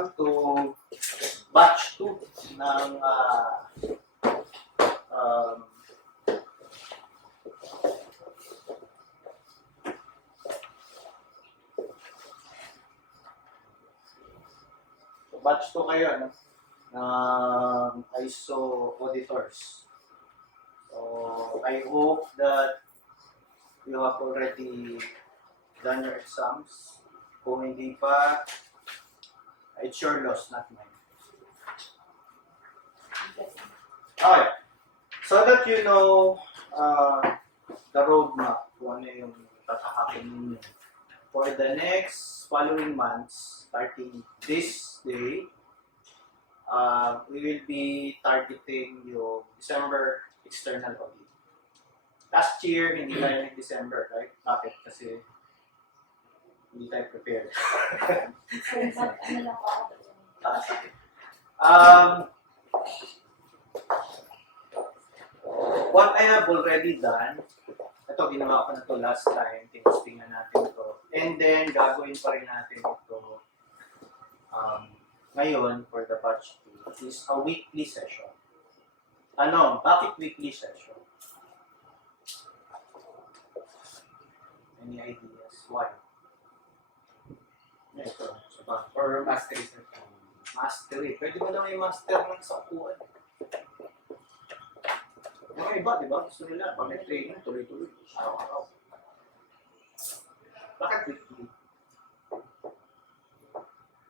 welcome to batch 2 ng batch 2 kayo, ano? ISO auditors. So, I hope that you have already done your exams. Kung hindi pa, it's your loss, not mine. Okay. So that you know the roadmap, kung ano yung tatahakin ninyo. For the next following months, starting this day, we will be targeting yung December external audit. Last year, hindi tayo ng December, right? Bakit? Kasi hindi tayo prepared. What I have already done, ito, ginawa ko na ito last time, tinustingan natin ito. And then, gagawin pa rin natin ito ngayon for the batch 2 is a weekly session. Ano? Bakit weekly session? Any ideas? Why? Ito. Or mastery set. Mastery. Pwede mo lang yung master ng sa upuan. Yung iba, di ba? Gusto nila, pag may training, tuloy-tuloy. Araw-araw. Bakit weekly?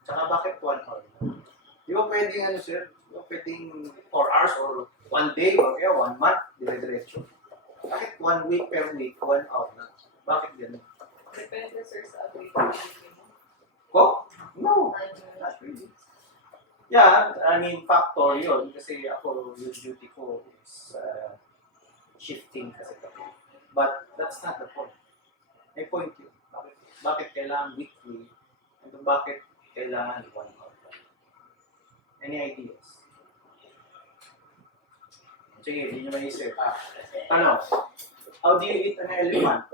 Tsaka bakit 1 hour? Di ba pwedeng ano sir? Di ba pwedeng 4 hours or 1 day or kaya 1 month? Dire-diretso. Bakit 1 week per week, 1 hour na? Bakit gano'n? Depende sir sa availability mo. Ko? No. Not really. Yeah, I mean, factor yun. Kasi ako, yung duty ko is shifting kasi kami. But that's not the point. May point yun. Bakit kailangan weekly? And bakit kailangan 1 hour? Any ideas? Sige, hindi nyo maisip. Ano? How do you eat an elephant?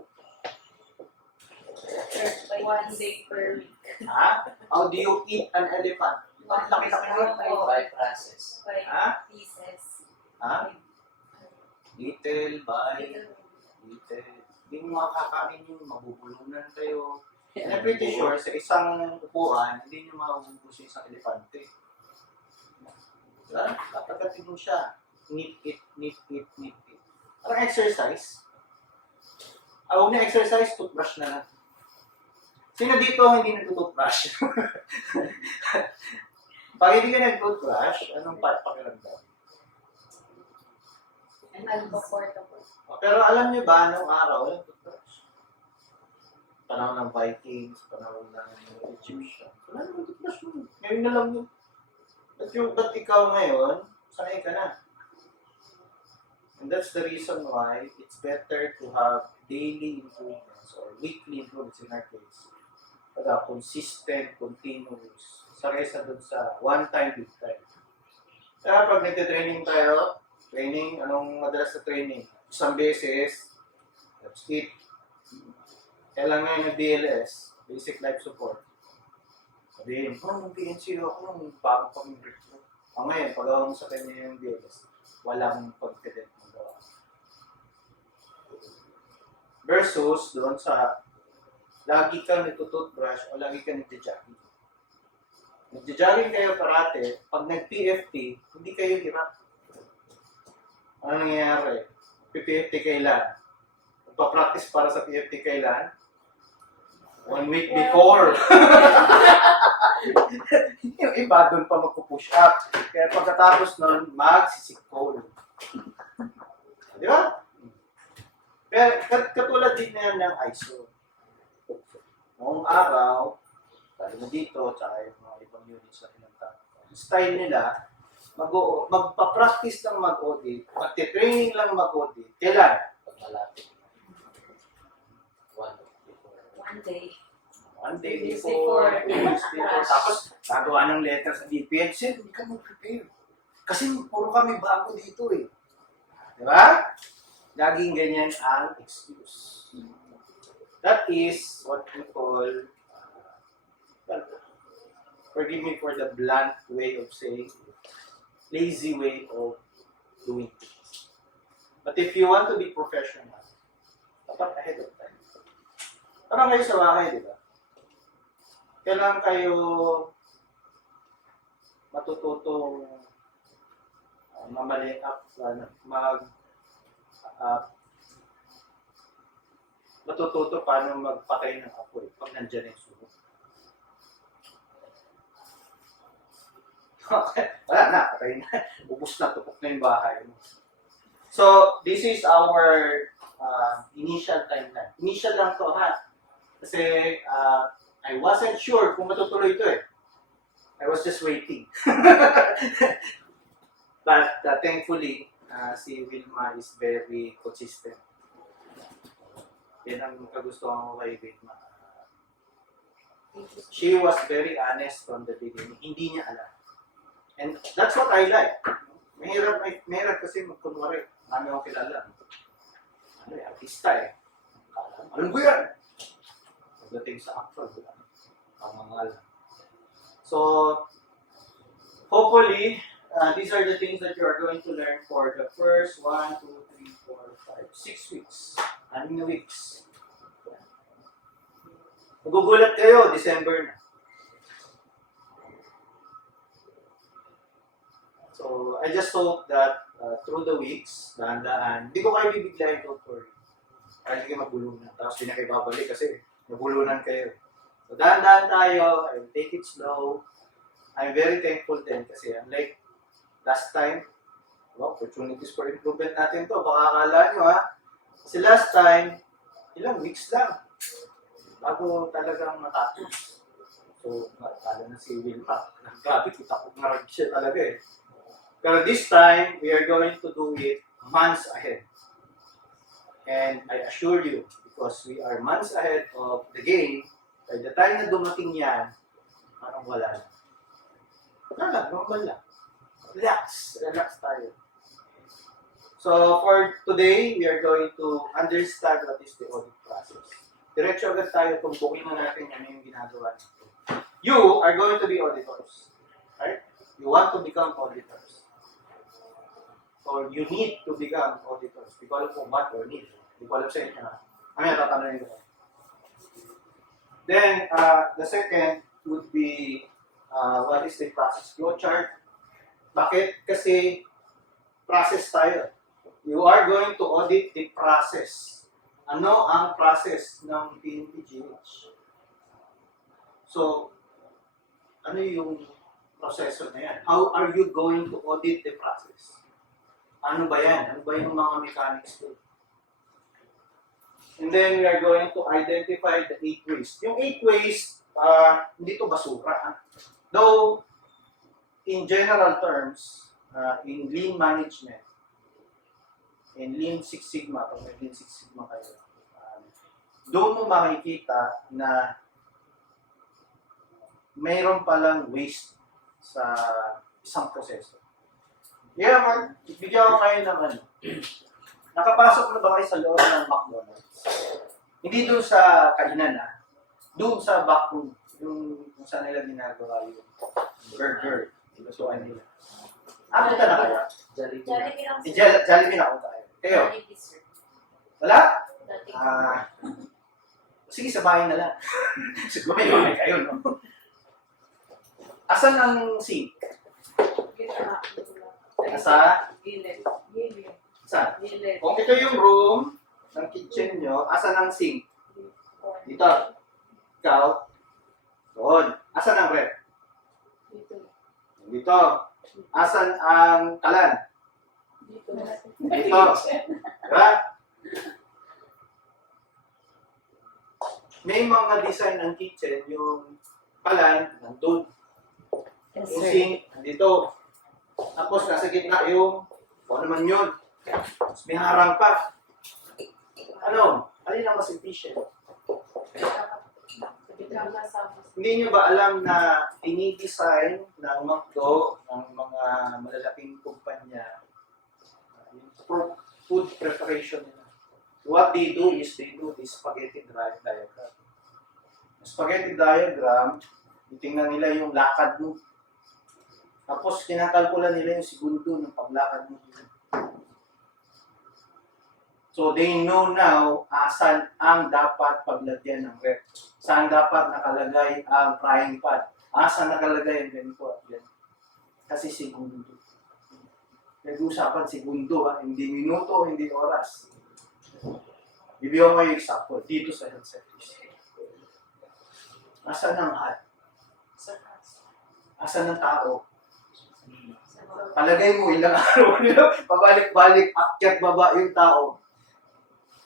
By 1 day per week. Ha? How do you eat an elephant? Ang laki-laki nyo. By process. By Ha? pieces. Ha? Little by little. Hindi mo makakain yun, mabubulunan kayo. And I'm pretty sure sa isang upuan, hindi nyo maubos yung isang elepante. Diba? Kapagatin mo siya. Nip it, nip it, nip it. Parang exercise. Huwag na exercise, toothbrush na lang. Sino dito hindi nag-toothbrush? Pag hindi ka nag-toothbrush, anong pakiramdam? Uncomfortable. Pero alam niyo ba, anong araw yung toothbrush? Panahon ng Vikings, panahon ng Egyptian. Wala naman toothbrush mo. Ngayon na lang yun. Ba't ikaw ngayon, sanay ka na. And that's the reason why it's better to have daily improvements or weekly improvements in our case. Kaya consistent, continuous. Saresa dun sa one time, big time. Kaya pag nagte-training tayo, training, anong madalas sa training? Isang beses, that's it. Kailan nga yung BLS, Basic Life Support. Sabihin, mag-PNC ako, bago pang breakthrough. Ngayon, pag ako sa kanya yung BLS, walang confident mo gawa. Versus, doon sa lagi kang nagtutoothbrush o lagi kang nagja-jogging. Nagja-jogging kayo parate, pag nag-PFT, hindi kayo hirap. Ano nangyayari? PFT kailan? Magpa-practice para sa PFT kailan? 1 week before. Yung iba doon pa magpo-push up. Kaya pagkatapos nun, mag-sisikol. Di ba? Pero katulad din na yan ng ISO. Noong araw, lalo na dito, tsaka yung mga ibang units na pinagtang. Style nila, magpa-practice lang mag-audit, magte-training lang mag-audit. Kailan? Pag malapit. 1 day. 1 day before, 2 weeks before. Tapos, gagawa ng letter sa DPH, sir, hindi ka mag-prepare. Kasi puro kami bago dito eh. Di ba? Laging ganyan ang excuse. That is what we call, forgive me for the blunt way of saying it, lazy way of doing things. But if you want to be professional, dapat ahead of time. Parang kayo sa bahay, di ba? Kailangan kayo matututong mamali up, matututo paano magpatay ng apoy pag nandyan yung sunog. Okay. Wala na, patay na. Ubus na, tupok na yung bahay mo. So, this is our initial timeline. Initial lang to, ha? Kasi I wasn't sure kung matutuloy ito eh. I was just waiting. But thankfully, si Wilma is very consistent. Yan ang kagustuhan ko kay Wilma. She was very honest from the beginning. Hindi niya alam. And that's what I like. Mahirap kasi magkunwari. Marami akong kilala. Ano eh, artista eh. Alam ko yan. Pagdating sa actual, pangangal. So, hopefully, these are the things that you are going to learn for the first 1, 2, 3, 4, 5, 6 weeks. 6 weeks. Magugulat kayo, December na. So, I just hope that through the weeks, dahan-dahan, hindi ko kayo bibiglayin, don't worry. Kaya hindi kayo mabulunan. Tapos hindi na kayo babalik kasi nabulunan kayo. So, dahan-dahan tayo. I will take it slow. I'm very thankful din kasi unlike last time, opportunities for improvement natin to. Baka akala nyo ha. Kasi last time, ilang weeks lang. Bago talagang matapos. So, nakakala na si Wilma. Grabe, kita ko ngarag siya talaga eh. Pero this time, we are going to do it months ahead. And I assure you, because we are months ahead of the game, by the time na dumating yan, parang wala na. Wala, normal lang. Relax tayo. So for today, we are going to understand what is the audit process. Diretso agad tayo, tumbukin na natin ano yung ginagawa natin. You are going to be auditors. Right? You want to become auditors. Or you need to become auditors. Hindi ko alam kung what or need. Hindi ko alam sa inyo. Mamaya tatanungin ko. Then, the second would be what is the process flow chart. Bakit? Kasi process tayo. You are going to audit the process. Ano ang process ng PNP-GH? So, ano yung proseso na yan? How are you going to audit the process? Ano ba yan? Ano ba yung mga mechanics to? And then we are going to identify the 8 waste. Yung 8 waste, hindi to basura. Ha? Though, in general terms, in lean management, in Lean Six Sigma, pag may Lean Six Sigma kayo, doon mo makikita na mayroon palang waste sa isang proseso. Yeah, bigyan ko kayo ng ano. Nakapasok na ba kayo sa loob ng McDonald's? Hindi doon sa kainan doon sa backroom, yung kung saan nila ginagawa yung burger. So, nila. Punta na kayo? Jollibee lang. Jollibee na punta kayo. Kayo? Jollibee, sir. Wala? Dati Sige, sa bahay na lang. Siguro may bahay kayo, no? Asan ang sink? Nasa? Gilid. Saan? Gilid. Kung ito yung room ng kitchen nyo, asan ang sink? Dito. Ikaw? Doon. Asan ang ref? Dito. Dito. Asan ang kalan? Dito. Dito. Diba? May mga design ng kitchen, yung kalan, nandun. Yes, Yung sir. sink, nandito. Tapos nasa gitna yung, ano naman yun. Tapos may harang pa. Ano? Alin ang mas efficient? Hindi nyo ba alam na dinidesign ng McDo, ng mga malalaking kumpanya, yung food preparation nila? What they do is they do this spaghetti diagram. Spaghetti diagram, Titingnan nila yung lakad mo. Tapos kinakalkula nila yung segundo ng paglakad mo. So they know now asan ang dapat paglagyan ng rep. Saan dapat nakalagay ang frying pan. Asan nakalagay ang ganito at yan. Kasi segundo. Nag-usapan segundo, ha? Hindi minuto, hindi oras. Bibigyan ko yung example dito sa health service. Asan ang heart? Asan ang tao? Palagay mo, ilang araw nila, pabalik-balik, akyat baba yung tao.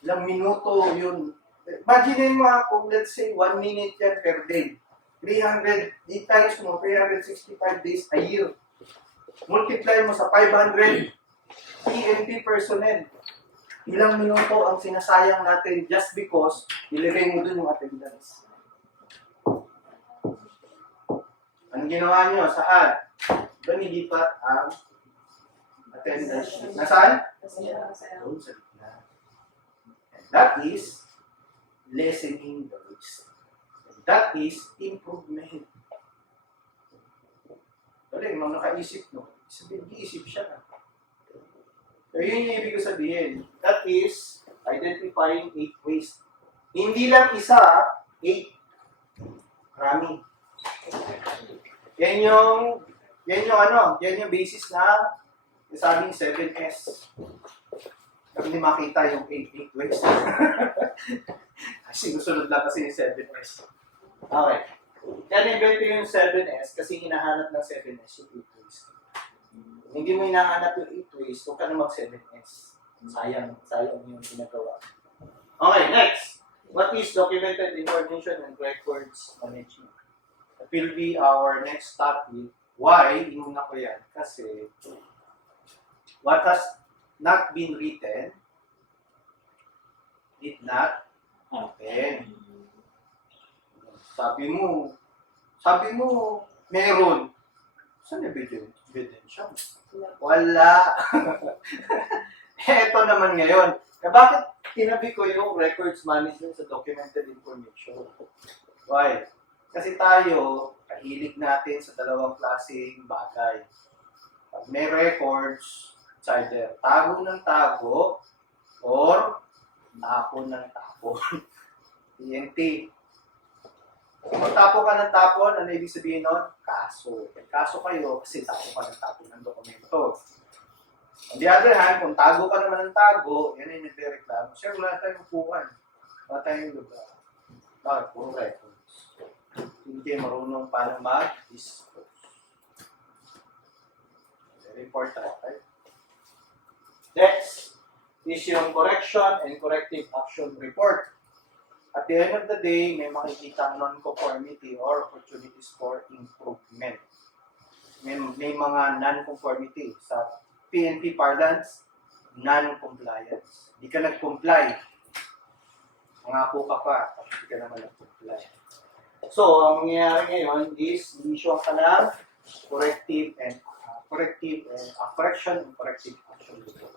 Ilang minuto yun. Imagine mo kung let's say 1 minute yan per day. 300, times mo, 365 days a year. Multiply mo sa 500 PNP personnel. Ilang minuto ang sinasayang natin just because nilagay mo dun yung attendance. Anong ginawa nyo? Saan? Doon nilipat ang attendance sheet. Nasaan? Doon sa gitna. And that is lessening the risk. And that is improvement. Galing, nung nakaisip mo, iisip siya. So yun yung ibig sabihin. That is identifying 8 ways. Hindi lang isa, 8. Marami. Yan yung basis na sabing 7S. Pag hindi makita yung 8 ways. Kasi gusunod lang kasi yung 7S. Okay. Yan invento yung 7S kasi hinahanap ng 7S yung 8 ways. Kung hindi mo hinahanap yung 8 ways, huwag ka na mag 7S. Sayang yung ginagawa. Okay, next. What is documented information and records management? That will be our next topic. Why? Inuna ko yan. Kasi what has not been written did not happen. Sabi mo, meron. Saan ebidensya mo? Wala. Ito naman ngayon. Bakit tinabi ko yung records management sa documented information? Why? Kasi tayo, kahilig natin sa dalawang klaseng bagay. Pag may records, it's either tago ng tago or tapon ng tapon. TNT. Kung tapo ka ng tapon, ano ibig sabihin nun? Kaso. Kaso kayo kasi tapo ka ng tapon ng dokumento. On the other hand, kung tago ka naman ng tago, yan ay nagre-reklamo. Sir, wala tayong upuan. Wala tayong lugar. Bakit? Puro records. Hindi kayo marunong paano mag-dispose. Very important, right? Next is yung correction and corrective action report. At the end of the day, may makikita non-conformity or opportunities for improvement. May mga non-conformity sa PNP parlance, non-compliance. Hindi ka nag-comply. Mangako ka pa, hindi ka naman nag-comply. So, ang mangyayari ngayon is issue ka ng correction and corrective action report.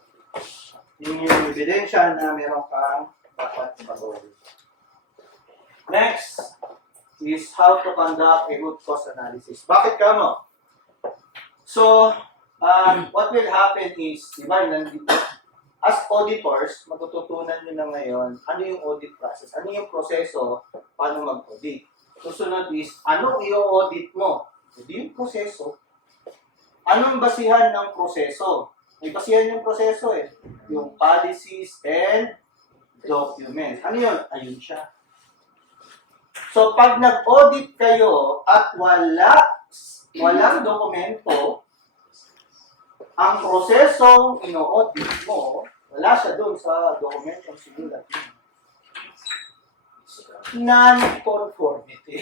Yun yung ebidensya na meron kang dapat pag-gawin. Next is how to conduct a root cause analysis. Bakit ka mo? So, what will happen is, di ba, as auditors, matututunan nyo na ngayon ano yung audit process, ano yung proseso, paano mag-audit. Susunod is, ano i-audit mo? Hindi yung proseso. Anong basihan ng proseso? May basihan yung proseso eh. Yung policies and documents. Ano yun? Ayun siya. So, pag nag-audit kayo at walang dokumento, ang prosesong ino-audit mo, wala siya doon sa dokumentong sinulat mo. Non-conformity.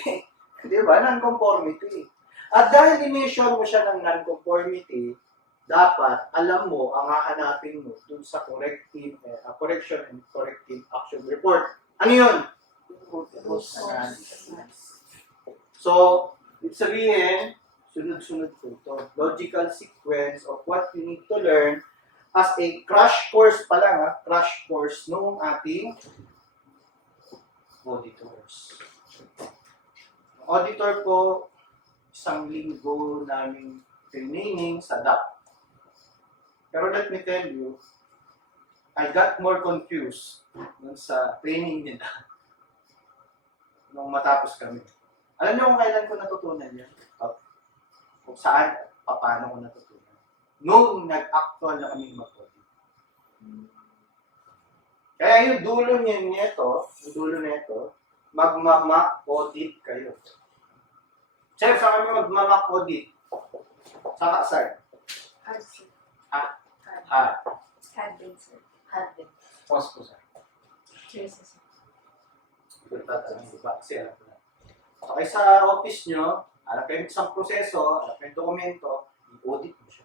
Di ba? Non-conformity. At dahil i-mention mo siya ng non-conformity, dapat alam mo ang hahanapin mo dun sa correction and corrective action report. Ano yun? So, ibig sabihin, sunod-sunod po ito. Logical sequence of what you need to learn as a crash course pa lang, crash course noong ating auditors. Auditor po, isang linggo naming training sa DAP. Pero let me tell you, I got more confused dun sa training nila nung matapos kami. Alam niyo kung kailan ko natutunan yan? Kung saan, paano ko natutunan. Nung nag-actual na kami mag-audit. Kaya yung dulo nito, magmamak audit kayo. Sir, saan kami magmamak audit? Saan? Hard, sir. Ha? Hard. Hard din, sir. Hard din. Pause po, sir. Cheers, sir. Okay, sa office nyo, hanap kayo isang proseso, hanap kayo dokumento, i-audit mo siya.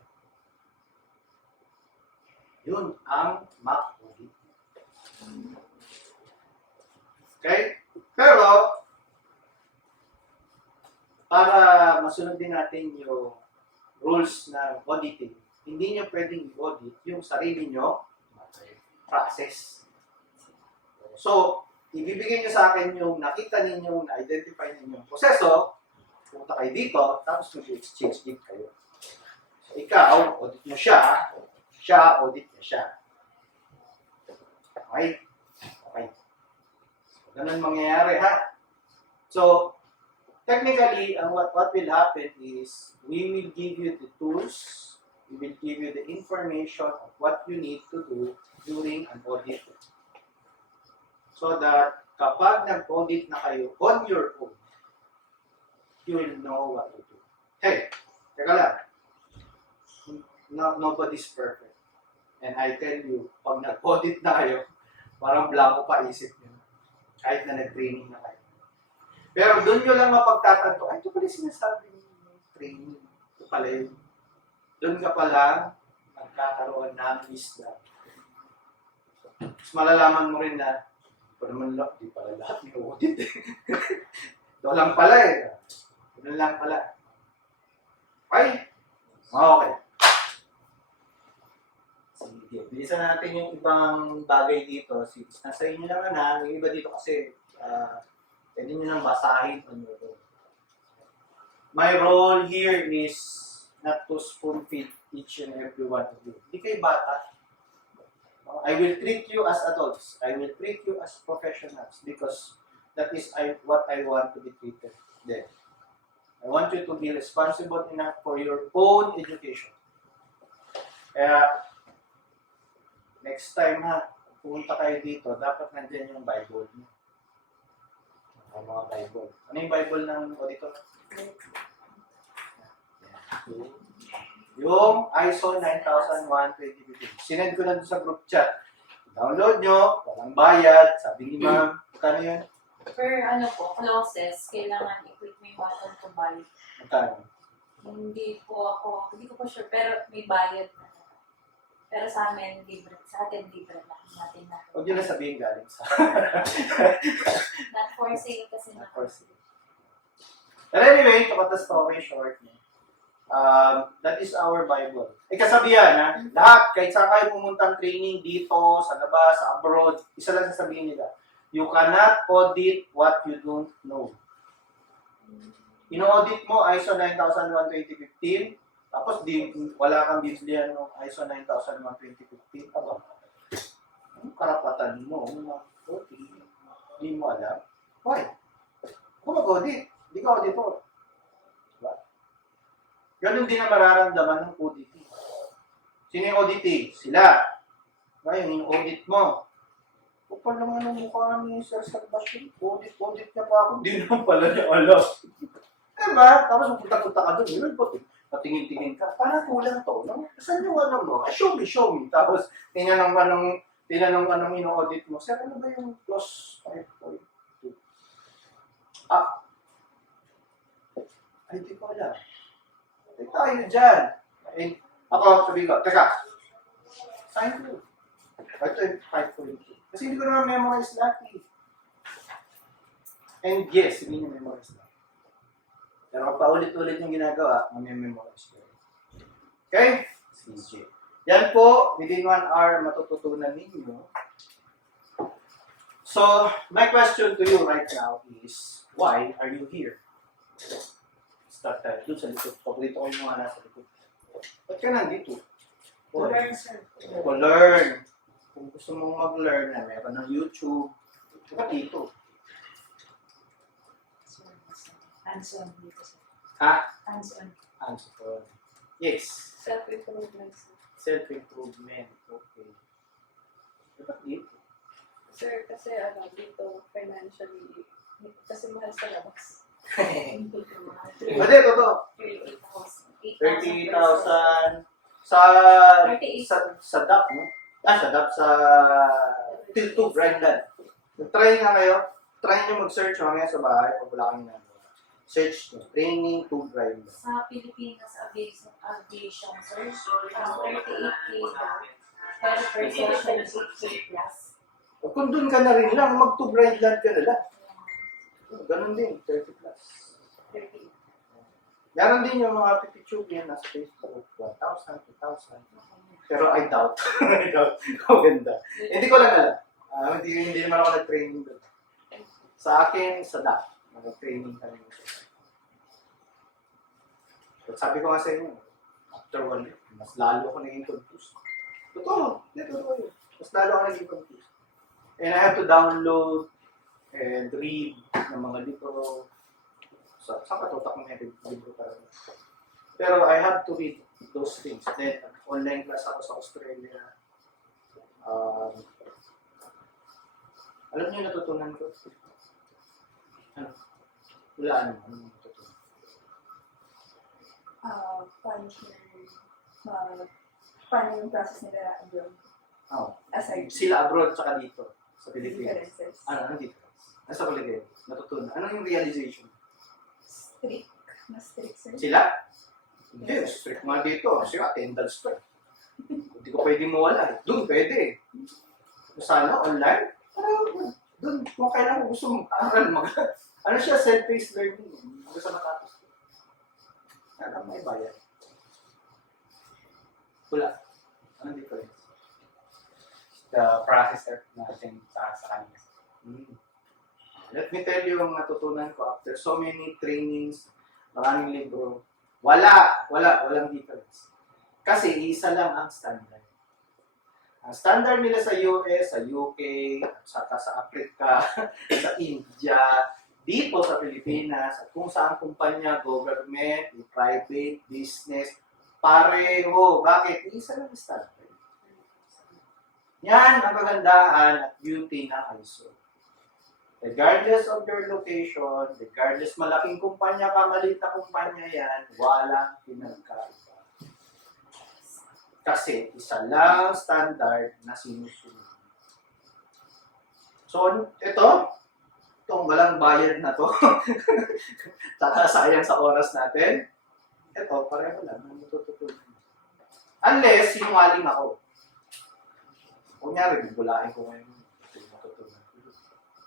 Yun ang mock audit. Okay? Pero, para masunod din natin yung rules ng auditing, hindi nyo pwedeng i-audit yung sarili nyo process. So, ibibigay nyo sa akin yung nakita ninyo, na-identify ninyo yung proseso, punta kayo dito, tapos mag-exchange dito kayo. So, ikaw, audit mo siya, audit niya siya. Okay? Okay. So, ganun mangyayari, ha? So, technically, what will happen is, we will give you the tools, we will give you the information of what you need to do during an audit. So that kapag nag-audit na kayo on your own, you will know what to do. Hey, teka lang. Nobody's perfect. And I tell you, pag nag-audit na kayo, parang blanco pa isip nyo. Kahit na nag-training na kayo. Pero doon nyo lang mapagtatanto, ay, ito pala sinasabi ng training. Ito pala yun. Doon ka pala magkakaroon ng wisdom. Mas malalaman mo rin na di pala lahat may audit eh. Ito lang pala eh. Ito lang pala. Okay? Okay. Sige, bilisan natin yung ibang bagay dito. Nasa inyo naman ha. Yung iba dito kasi pwede nyo nang basahin on your own. My role here is not to spoon-feed each and every one of you. Hindi kayo bata. I will treat you as adults. I will treat you as professionals because that is what I want to be treated then. I want you to be responsible enough for your own education. Kaya, next time ha, pumunta kayo dito, dapat nandyan yung Bible niyo. Ang mga Bible. Ano yung Bible ng auditor? Yung ISO 9001:2015. Sinend ko na doon sa group chat. Download nyo, walang bayad. Sabi ni ma'am, magkano yun? Per clauses, kailangan i-click mo yung button to buy. Magkano? Hindi ko pa sure, pero may bayad na. Pero sa amin, libre. Sa atin, libre na. Natin na. Huwag nyo na sabihin galing sa... Not for sale kasi Not for sale. But anyway, to cut the story short, that is our Bible. Kasabihan, ha? Lahat, kahit saan kayo pumuntang training dito, sa labas, sa abroad, isa lang sasabihin nila, you cannot audit what you don't know. Ino-audit mo ISO 9001:2015, tapos wala kang Biblia no ISO 9001:2015, aba, ang karapatan mo, hindi mo alam. Why? Kung mag-audit, hindi ka auditor. Ganun din ang mararamdaman ng audit. Sino yung auditee? Sila. Ngayon, yung audit mo. Kapal naman ang mukha ni Sir Salvation. Audit niya pa ako. Hindi naman pala niya alam. Diba? Tapos pupunta-punta ka doon. Patingin-tingin ka. Parang kulang to. No? Saan yung ano mo? Show me. Tapos, tinanong anong ino-audit mo. Sir, ano ba yung clause 5.2? Ay, di ko alam. Tayo dyan. Ako, sabi ko, teka, sign ko. Ito yung 5.2. Kasi hindi ko naman memorize lahat eh. And yes, hindi nyo memorize lahat. Pero paulit-ulit yung ginagawa, mamememorize ko. Okay? CJ. Yan po, within 1 hour, matututunan ninyo. So, my question to you right now is, why are you here? Start tayo. Doon sa likod. Paborito ko yung mga nasa likod. Ba't ka nandito? Learn, sir. Learn. Kung gusto mong mag-learn na meron ng YouTube, dapat dito. Hands-on dito sir. Ha? Hands-on. Answer. Yes. Self-improvement sir. Self-improvement. Okay. Dapat dito. Sir, kasi dito, financially, kasi mahal sa labas. Hindi ko mahal. Pwede, totoo. 38,000. 38,000 sa 38. sa DAP, no? Sa DAP, sa Tilto, Grindland. Try nga kayo. Try nyo mag-search mamaya sa bahay pag wala kayong ginagawa. Search nyo. Training to Grindland. Sa Pilipinas aviation sir, 38K daw. Pero per session, 6K plus. O kung dun ka na rin lang, mag-to Grindland ka na lang. Ganun din, 30 plus. 38. Meron din yung mga pipicture yan nasa Facebook, 1,000, 2,000. Pero I doubt. I doubt. Ang ganda. Hindi ko lang alam. Hindi naman ako nag-training doon. Sa akin, sa DAP. Nag-training kami. But sabi ko nga sa inyo, after 1 week, mas lalo ako naging confused. Totoo. Totoo yun. Mas lalo ako naging confused. And I have to download and read ng mga libro. Saan ka tutak ng libro para? Pero I have to read those things. Then, online class ako sa Australia. Alam niyo natutunan ko? Ano? Wala naman. Ano natutunan? Paano yung process nila abroad? Oh. Aside Sila abroad tsaka dito. Sa Pilipinas. differences. Ano dito? Nasa kuligay. Natutunan. Ano yung realization? Strict. Mas strict, sir. Sila? Hindi, strict mga dito. Kasi attendance pa. Hindi ko pwede mawala. Doon pwede. Sana online. Pero doon, kung kailan ko gusto mag-aral, ano siya, self-paced learning. Gusto sa matapos. Alam, may bayad. Wala. Ano difference? The process natin sa kanila. Let me tell you ang natutunan ko after so many trainings, maraming libro. Walang difference. Kasi isa lang ang standard. Ang standard nila sa US, sa UK, sa Africa, sa India, dito sa Pilipinas, at kung saan kumpanya, government, private, business, pareho. Bakit? Isa lang ang standard. Yan ang kagandahan at beauty ng ISO. Regardless of your location, regardless malaking kumpanya ka, maliit na kumpanya yan, walang pinagkaiba. Kasi isa lang standard na sinusunod. So, itong walang bayad na to, sayang sa oras natin, ito, pareho lang, ang matututunan. Unless, sinungaling ako. Kunyari, bibulahin ko ngayon, ito yung matutunan.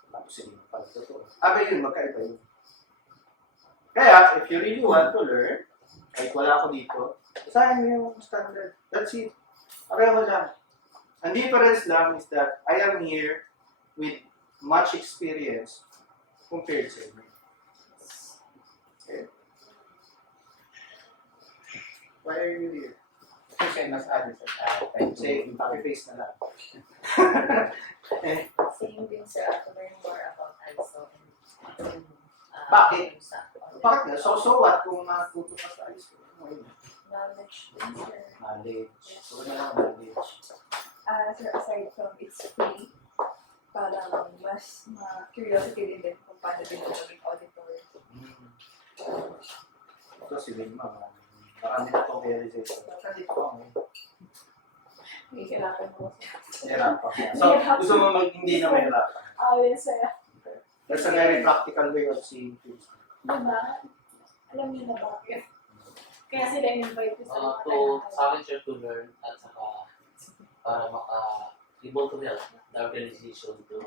Tapos hindi mo pala totoo. Yun, magkaiba yun. Kaya, if you really want to learn, kahit wala ako dito, basahin mo yung standard. That's it. Pareho lang. Ang difference lang is that I am here with much experience compared sa inyo. Okay? Why are you here? Kasi mas added sa Say, copy-paste na lang. Same din sir, to learn more about ISO and Bakit? sa Bakit nga? So what? Kung matuto ka sa ayos, knowledge din sir. knowledge. So na lang knowledge. Sir, aside from it's free, parang mas curiosity din kung paano din ako maging auditor. Ito si Vilma, marami na itong realization. Ba't dito ako ngayon? May kailangan mo. Nahirapan ka. So, gusto mo hindi na mahirapan. Yes, sir. That's a very practical way of seeing things. Diba? Alam niyo na bakit? Kaya sila invite ko sa mga Sa akin, sir, to learn at saka para able to help the organization to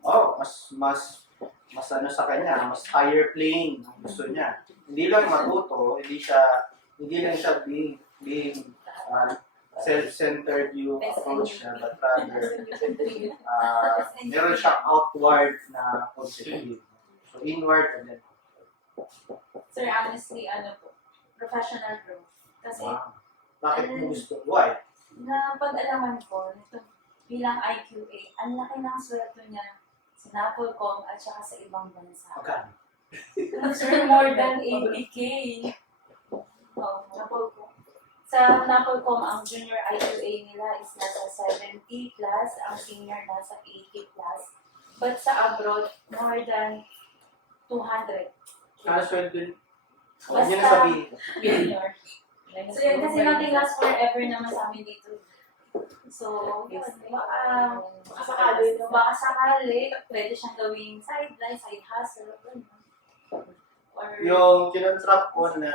Mas ano sa kanya, mas higher plane ang gusto niya. Hindi lang matuto, hindi lang siya being self-centered yung approach niya, but rather meron siyang outward na objective. So inward and then outward. Sir, honestly, professional growth. Kasi, Wow. Bakit mo gusto? Why? napag-alaman ko, nito bilang IQA, ang laki ng sweldo niya sa Napolcom at saka sa ibang bansa. Magkano? Sir, more than 80K. Oh, Napolcom. Sa Napolcom, ang junior IQA nila is nasa 70 plus, ang senior nasa 80 plus. But sa abroad, more than 200. Kano sweldo niyo? Huwag Basta niyo na sabihin. junior. So yun, kasi nothing lasts forever naman sa amin dito. So, yun, baka sakali, pwede siyang gawing sideline, side hustle, ganun. Or, Yung kinontract ko na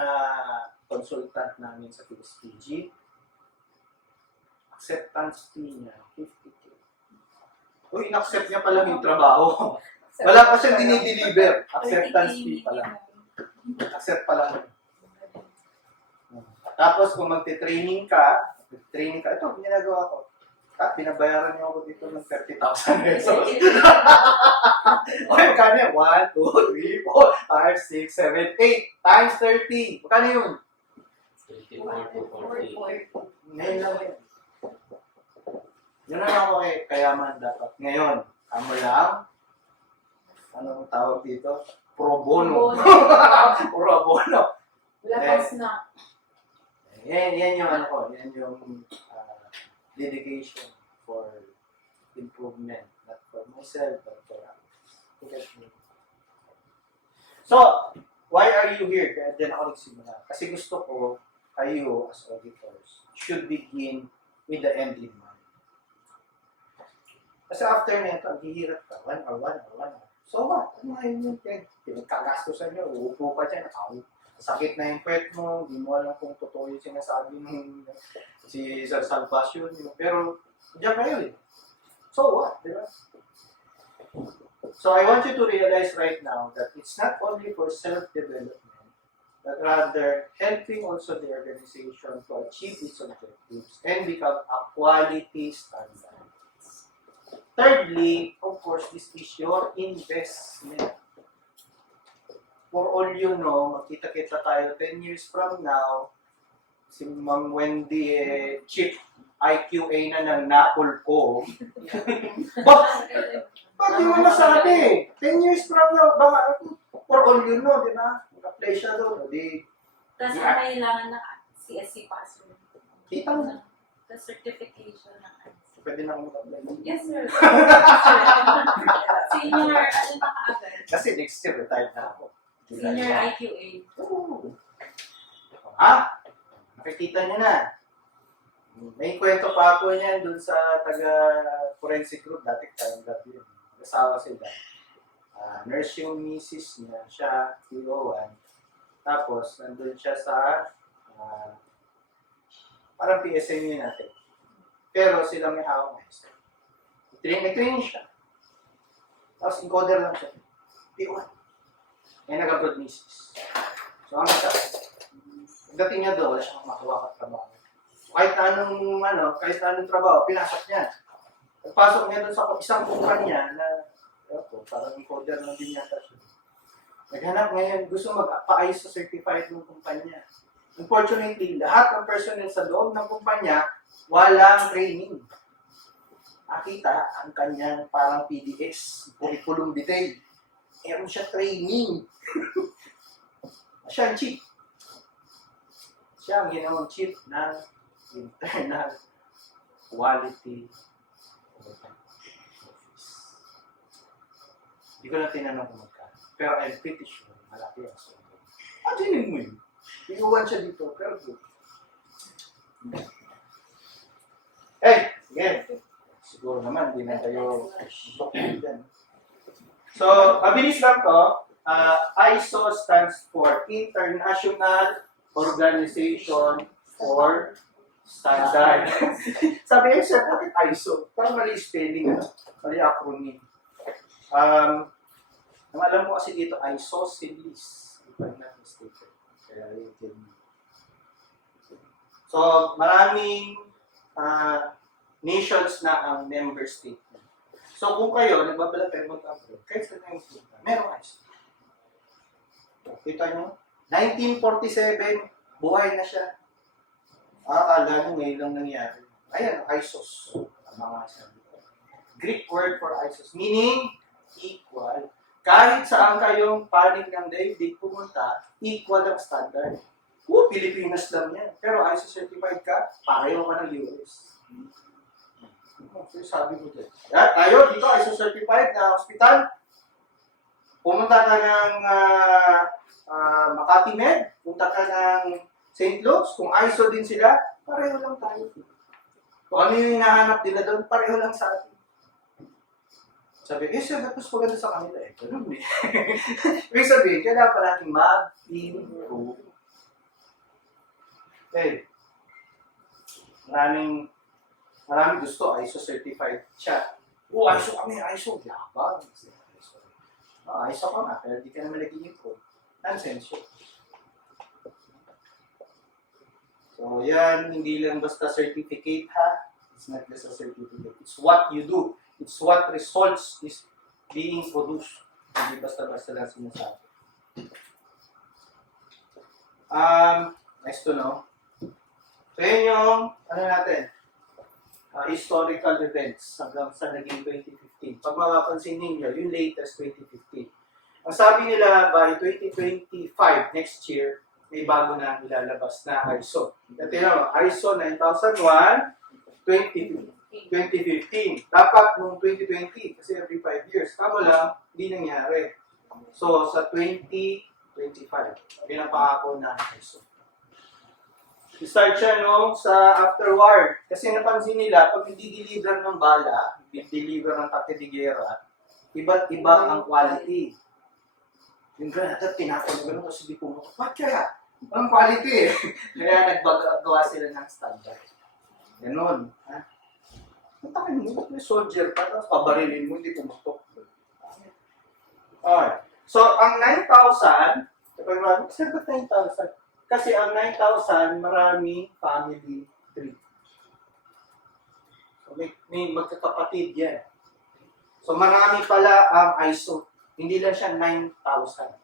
consultant namin sa PSPG, acceptance fee niya, 50K. Uy, in-accept niya pala yung trabaho. Wala pa siyang dinideliver. Acceptance fee pala. Accept pala. Tapos kung magte-training ka, ito, ginagawa ko. At binabayaran niyo ako dito ng 30,000 pesos. Okay, magkano yan? 1, 2, 3, 4, 5, 6, 7, 8 times 30. Magkano yun? 24 to 40. Ngayon lang yun. Yun lang ako kayaman dapat. Ngayon, kamo lang, anong tawag dito? Pro bono. Pro bono. Wala pang snack. Yan yung ano ko, yan yung dedication for improvement, not for myself, but for others. So, why are you here? Kaya dyan ako nagsimula. Kasi gusto ko, kayo as auditors should begin with the end in mind. Kasi after nito, ang hihirap ka, 1 hour. So what? Ano nga yun? Pinagkagastosan nyo, uupo ka dyan, sakit na yung pet mo, hindi mo alam kung totoo yung sinasabi ng si Sir Salvacion. Pero, diyan kayo eh. So what? Diba? So I want you to realize right now that it's not only for self-development, but rather helping also the organization to achieve its objectives and become a quality standard. Thirdly, of course, this is your investment. For all you know, magkita-kita tayo 10 years from now, si Ma'am Wendy chief IQA na ng Napolcom. Bakit mo masabi? 10 years from now, baka, for all you know, di ba? Mag-apply siya doon. tapos ang kailangan ng CSC password. Kita mo. The certification ng IC. Pwede na akong mag-apply. Yes, sir. Senior, ano na kaagad? Kasi next year, retired na ako. Senior IQA. Nakikita niyo na. May kwento pa ako niyan dun sa taga-forensic group. Dati tayong gabi yun. Kasawa sila. Nurse yung misis niya. Siya, PO1. Tapos, nandun siya sa parang PSMU natin. Pero sila may hawak na isa. May training siya. Tapos, encoder lang siya. PO1. May nag-abroad misis. So, ang isa, pagdating niya doon, wala siyang makuha ka trabaho. Kahit anong trabaho, pinasok niya. Pagpasok niya doon sa isang kumpanya na, parang encoder lang din yata siya. Naghanap ngayon, gusto magpaayos sa certified ng kumpanya. Unfortunately, lahat ng personnel sa loob ng kumpanya, walang training. Nakita ang kanyang parang PDS, curriculum vitae. Meron siya training. Siya ang chief. Siya ang ginawang chief ng internal quality office. Hindi ko na tinanong kung magkano. Pero I'm pretty sure malaki ang sweldo. Imaginin mo yun. Iuwan siya dito, pero good. Sige. Siguro naman, hindi na kayo dyan. So, mabilis lang to. ISO stands for International Organization for Standard. Sabi sir, bakit ISO? Parang mali spelling, mali acronym. Ang alam mo kasi dito, isosceles. If I'm not mistaken. Kaya yun. So, maraming nations na ang member state. So, kung kayo, nagbabalat kayo mag-abroad, kahit sa tayong punta, merong ISO. Kita nyo? 1947, buhay na siya. Akala nyo ngayon lang nangyari. Ayan, isos. Ang mga sabi ko. Greek word for isos, meaning equal. Kahit saan kayong panig ng daigdig pumunta, equal ang standard. Pilipinas lang yan. Pero ISO certified ka, pareho ka ng US. So, sabi mo dyan. Tayo, dito ISO certified na hospital. Pumunta ka ng Makati Med, punta ka ng St. Luke's, kung ISO din sila, pareho lang tayo. Kung ano yung hinahanap nila doon, pareho lang sa atin. Sabi, sir, ba't mas maganda sa kanila eh? Ganun eh. Ibig sabihin, kailangan pa natin mag-improve. Okay. Maraming gusto, ISO certified siya. ISO kami, ISO. Yabang. ISO ka nga, pero di ka naman nag-improve. Nonsense yun. So, yan, hindi lang basta certificate ha. It's not just a certificate. It's what you do. It's what results is being produced. Hindi basta-basta lang sinasabi. Nice to know. So, yun yung, natin, historical events hanggang sa naging 2015. Pag mapapansin ninyo, yung latest 2015. Ang sabi nila, by 2025, next year, may bago na ilalabas na ISO. Ito yun, ISO 9001, 2015. Dapat noong 2020, kasi every 5 years. Kamo lang, hindi nangyari. So, sa 2025, pinapangako na ISO. I-start siya sa afterward. Kasi napansin nila, pag hindi deliver ng bala, deliver ng Takedigera, iba't iba ang quality. Yung granada, tinapon ko lang kasi di pumunta. Ba't kaya? Ang quality eh. Kaya nagbagawa sila ng standard. Ganon. Ha? Matakin mo, may soldier pa, tapos pabarilin mo, hindi pumutok. Okay. So, ang 9,000, sir, ba't 9,000? Kasi ang 9,000, maraming family tree. So, may magkakapatid yan. So, marami pala ang ISO. Hindi lang siya 9,000.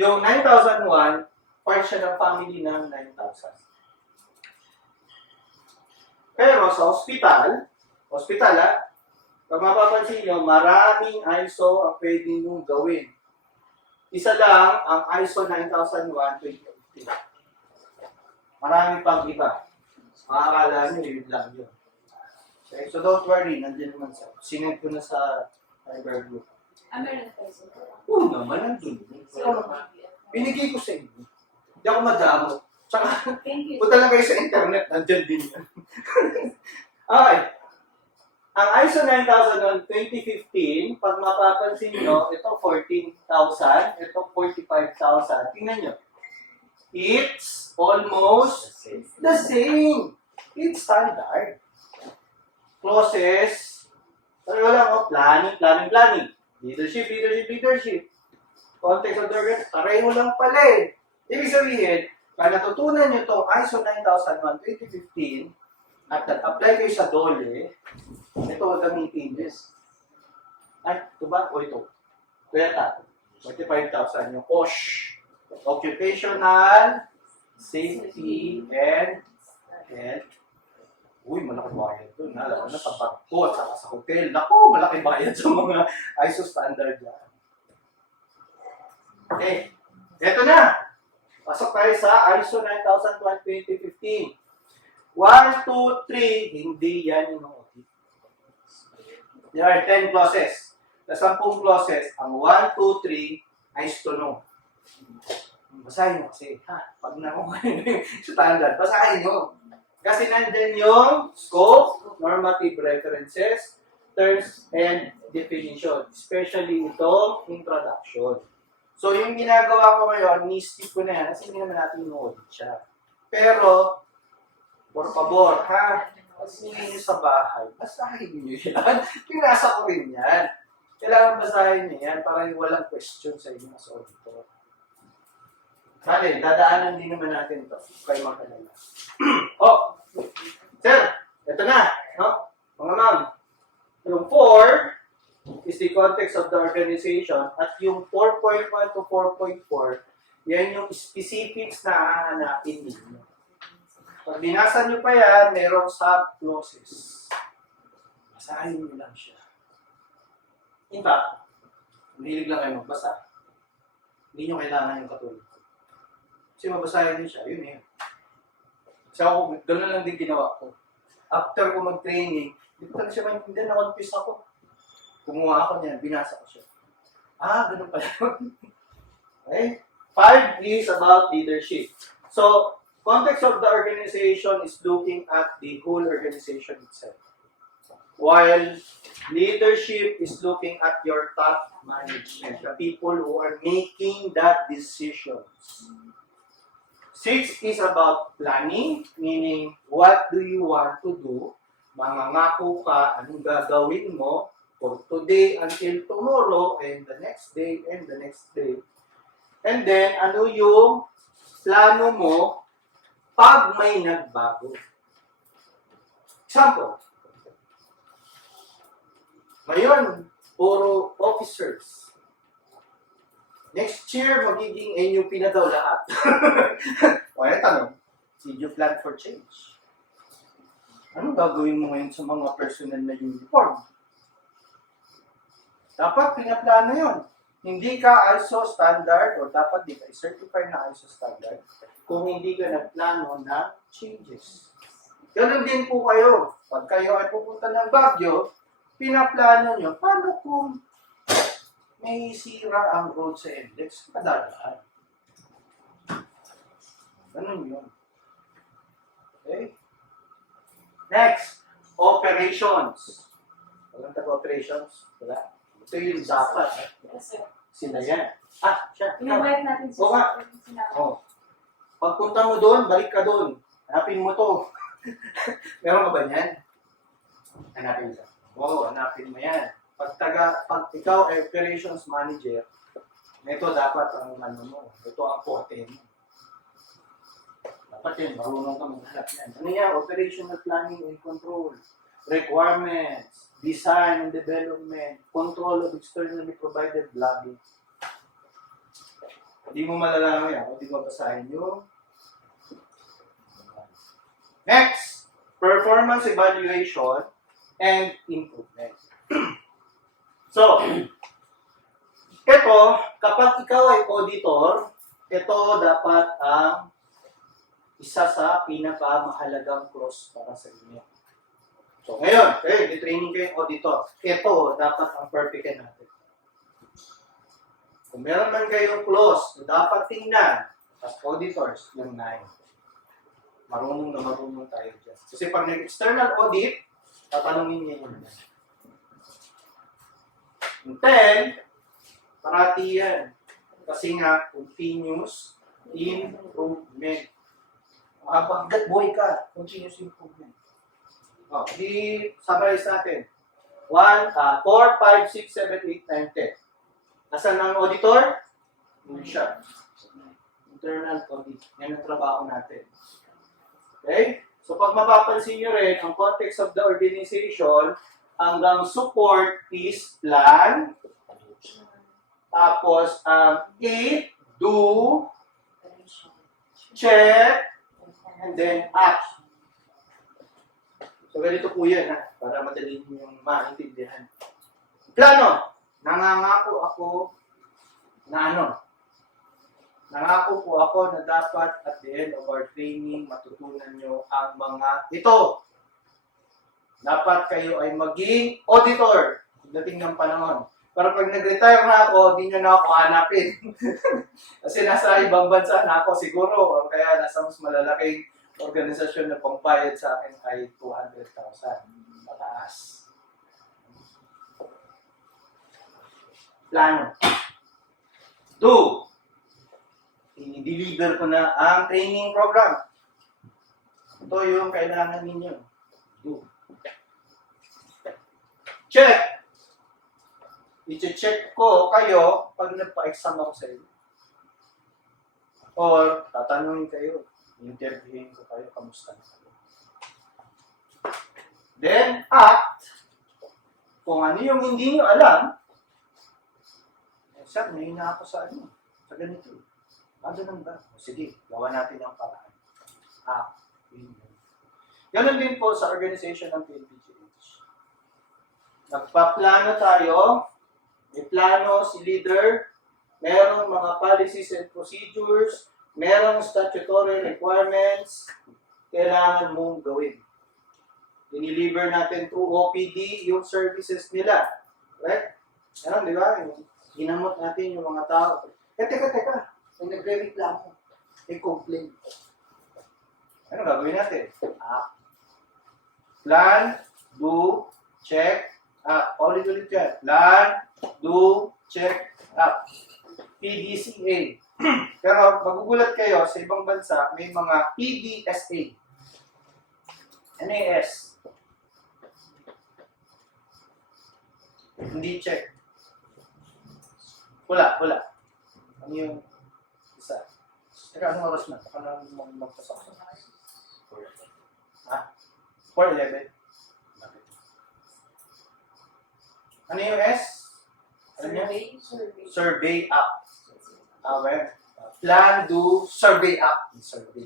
Yung 9,001, part siya ng family ng 9,000. Pero sa hospital pag mapapansin nyo, maraming ISO ang pwede nyo gawin. Isa lang ang ISO 9001 2015. Marami pang iba. Makakala nyo, yun lang yun. Okay, so don't worry, nandiyan naman sa. Sinend ko na sa Fiber Group. Meron na tayo sa Oo naman, nandun. Binigay ko sa inyo. Hindi ako madamot. Tsaka, Thank you. punta lang kayo sa internet, nandyan din yan. Okay. Ang ISO 9001 2015, pag mapapansin nyo, ito 14,000, ito 45,000. Tingnan nyo. It's almost the same. It's standard. Clauses, pareho lang, planning. Leadership. Context of the organ, pareho lang pala eh. Ibig sabihin, pag natutunan nyo itong ISO 9001 2015, at nag-apply kayo sa DOLE, ito gamitin this. Ay, ito ba? O ito. Toyota. 45,000 yung OSH. Occupational Safety and Health. Uy, malaki bayad doon. Alam mo na sa barko at saka sa hotel. Naku, malaki bayad sa mga ISO standard yan. Okay. Ito na. Pasok tayo sa ISO 9001 2015. 1, 2, 3, hindi yan yung audit. There are 10 clauses. Sa 10 clauses, ang 1, 2, 3 ay tunog. Basahin mo kasi, pag nakuha yung standard, basahin mo. Kasi nandyan yung scope, normative references, terms, and definition. Especially itong introduction. So, yung ginagawa ko ngayon, ni-skip ko na yan kasi hindi naman natin i-audit siya. Pero, por favor, kasi nyo sa bahay, basahin nyo yan. Pinasa ko rin yan. Kailangan basahin nyo yan para walang question sa inyo as auditor. Kali, dadaanan din naman natin ito. Kayo magkalala. Sir, ito na. No? Mga ma'am, yung 4, is the context of the organization at yung 4.1 to 4.4, yan yung specifics na hahanapin ninyo. Pag binasa nyo pa yan, merong sub-clauses. Basahin nyo lang siya. In fact, mahilig lang kayo magbasa. Hindi nyo kailangan yung katulad. Kasi mabasahin din siya, yun eh. Kasi ako, gano'n lang din ginawa ko. After ko mag-training, hindi ko talaga siya maintindihan, na-confuse ako. Kumuha ako niyan, binasa ko siya. Ganun pala yun. Okay? 5 is about leadership. So, context of the organization is looking at the whole organization itself. While leadership is looking at your top management, the people who are making that decisions. 6 is about planning, meaning what do you want to do? Mangangako ka, anong gagawin mo for today until tomorrow and the next day and the next day. And then, ano yung plano mo pag may nagbago. Example, ngayon, puro officers. Next year, magiging NUP na daw lahat. O, yan tanong, did you plan for change? Ano gagawin mo ngayon sa mga personal na uniform? Dapat pinaplano yun. Hindi ka ISO standard o dapat di ka certified na ISO standard kung hindi ka nagplano ng changes. Ganun din po kayo. Pag kayo ay pupunta ng Baguio, pinaplano nyo, paano kung may sira ang road sa index, padadaan. Ganun yun. Okay? Next, operations. Walang taga-operations? Wala. Ito yung dapat. Yes, sir. Sila yan. Siya. In-invite natin Oo nga. Oh. Pagpunta mo doon, balik ka doon. Hanapin mo to. Meron ka ba niyan? Hanapin mo. Oo, hanapin mo yan. Pag ikaw ay operations manager, ito dapat ang ano mo. Ito ang forte mo. Dapat yun, marunong ka maghanap yan. Ano yan? Operational planning and control. Requirements. Design and development. Control of externally provided logging. Hindi mo malalaman yan. Hindi mo basahin yung next, performance evaluation and improvement. So, ito, kapag ikaw ay auditor, ito dapat ang isa sa pinakamahalagang cross para sa inyo. So, ngayon, di-training kayo auditor. Ito, dapat ang perfect natin. Kung meron man kayong clause na dapat tingnan as auditors, yung 9. Marunong tayo dyan. Kasi pag nag-external audit, tatanungin niya yun. Yung 10, parati yan. Kasi nga, continuous improvement. Hanggat buhay ka, continuous improvement. Summarize natin. 4, 5, 6, 7, 8, 9, 10. Nasaan ang auditor? Hindi siya. Internal audit. Yan ang trabaho natin. Okay? So pag mapapansin nyo rin, ang context of the organization, hanggang support is plan. Tapos, eat, do, check, and then act. So ganito po yan, para madali nyo yung maintindihan. Plano. Nangangako ako na Nangako po ako na dapat at the end of our training, matutunan nyo ang mga ito. Dapat kayo ay maging auditor pagdating ng panahon. Pero pag nag-retire na ako, di nyo na ako hanapin. Kasi nasa ibang bansa na ako siguro, o kaya nasa mas malalaking organisasyon na pangbayad sa akin ay 200,000 pataas. Plano. Do. I-deliver ko na ang training program. Ito yung kailangan ninyo. Do. Check. I-check ko kayo pag nagpa-exam ako sa inyo. Or tatanungin kayo. Interviewin ko kayo. Kamusta na kayo? Then, act. Kung ano yung hindi nyo alam, sir, may na ako sa sa ganito. Ano nang ba? Sige, gawa natin ang paraan. Yun. Ganun din po sa organization ng PNPGH. Nagpaplano tayo, may plano si leader, merong mga policies and procedures, merong statutory requirements, kailangan mong gawin. Diniliver natin through OPD yung services nila. Right? Ano, di ba? Ginamot natin yung mga tao. Teka. May nagre-reklamo. May complaint. Ano gagawin natin? Plan, do, check, ulit yan. Plan, do, check, PDCA. Pero magugulat kayo, sa ibang bansa, may mga PDSA. NAS. Hindi check. Wala. Ano yung isa? Teka, anong oras na? Baka na magpasok. 4:11. Ano yung S? Ano yun? Survey up. Okay. Plan, do, survey up. Survey.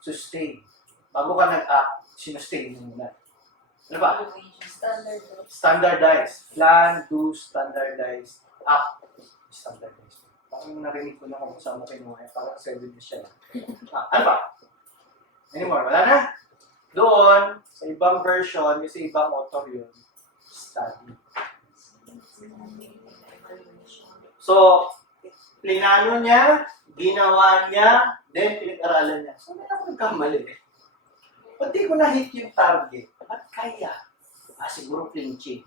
Sustain. Bago ka nag-up, sinustain mo muna. Ano ba? Standardize. Plan, do, standardize, up. Standardize. Parang narinig ko na kung saan mo kinuha. Parang 7 siya. Ano ba? Anymore? Wala na? Doon, sa ibang version, kasi ibang author yun, study. So, plinano niya, ginawa niya, then pinag-aralan niya. So, may ako nagkamali. Pati ko na-hit yung target. At kaya? Siguro flinching.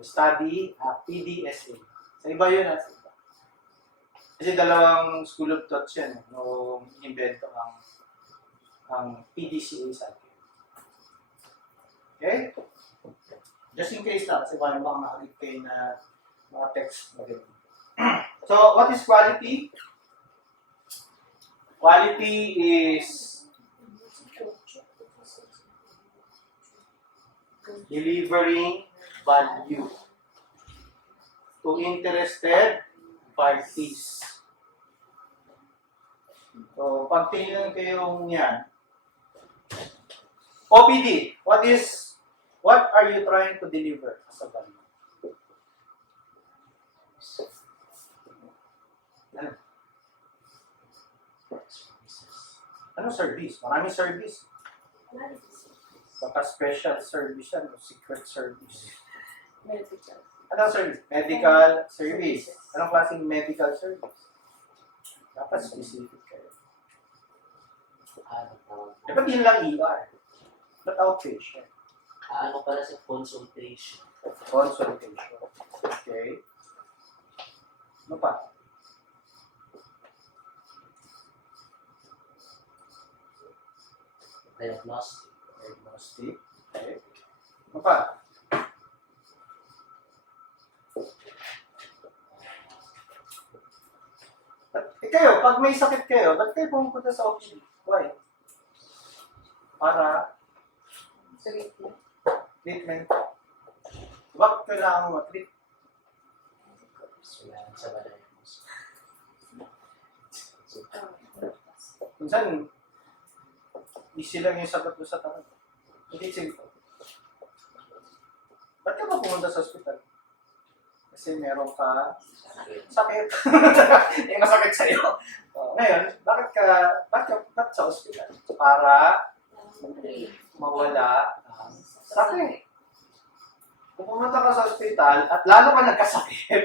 Study, PDSA. Sa iba yun, sa iba. Kasi dalawang school of thought yan, nung invento ang PDCA sa atin. Okay? Just in case lang, kasi wala bang makakit kayo na mga text na ganun. So, what is quality? Quality is delivering value to interested parties. So, pag tingnan kayo yan, OPD, what are you trying to deliver as a value? Ano service? Maraming service. Baka special service yan o secret service. Anong service? Medical service. Anong klaseng medical service? Dapat specific kayo. Dapat yun lang ER. But outpatient. Ano pala sa consultation? Consultation. Okay. Ano pa? Diagnostic. Diagnostic. Okay. Ano pa? Kayo, pag may sakit kayo, ba't kayo pumunta sa OPD? Why? Para treatment. Bakit kailangan mo ma-treat? Wala sa ma-diagnose. Minsan, easy lang yung sagot mo sa tanong. Hindi simple. Ba't ka ba pumunta sa hospital? Kasi meron ka sakit. Yung masakit sa'yo. Ngayon, bakit sa hospital? Para mawala ang sakit. Kung pumunta ka sa hospital at lalo ka nagkasakit,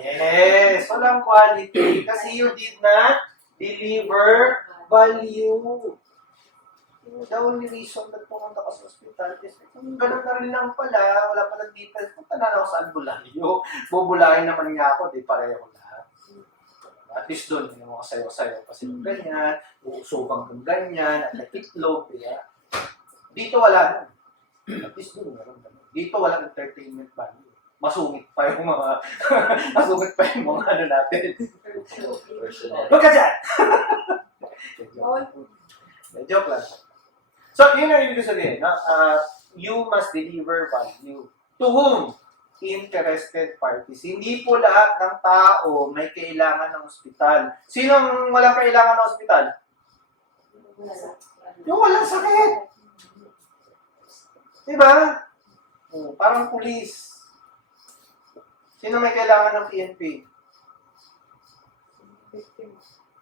yes, walang quality kasi you did not deliver value. The only reason na pumunta ka sa hospital is kung gano'n na rin lang pala, wala palang details, punta na ako sa albularyo. Bubulahin naman nga ako, di pareho lahat. At least doon, hindi mo kasayo-sayo kasi ganyan, uusugang kang ganyan, at nag-itlog, kaya. Dito wala na. At least doon, meron ganun. Dito walang entertainment value. masungit pa yung mga masungit pa yung mga ano natin. Personnel. Look at that! Bawal po. Joke lang. So, yun ang ibig sabihin. No? You must deliver value. To whom? Interested parties. Hindi po lahat ng tao may kailangan ng ospital. Sinong walang kailangan ng ospital? Yung walang sakit. Diba? Oh, parang pulis. Sino may kailangan ng PNP?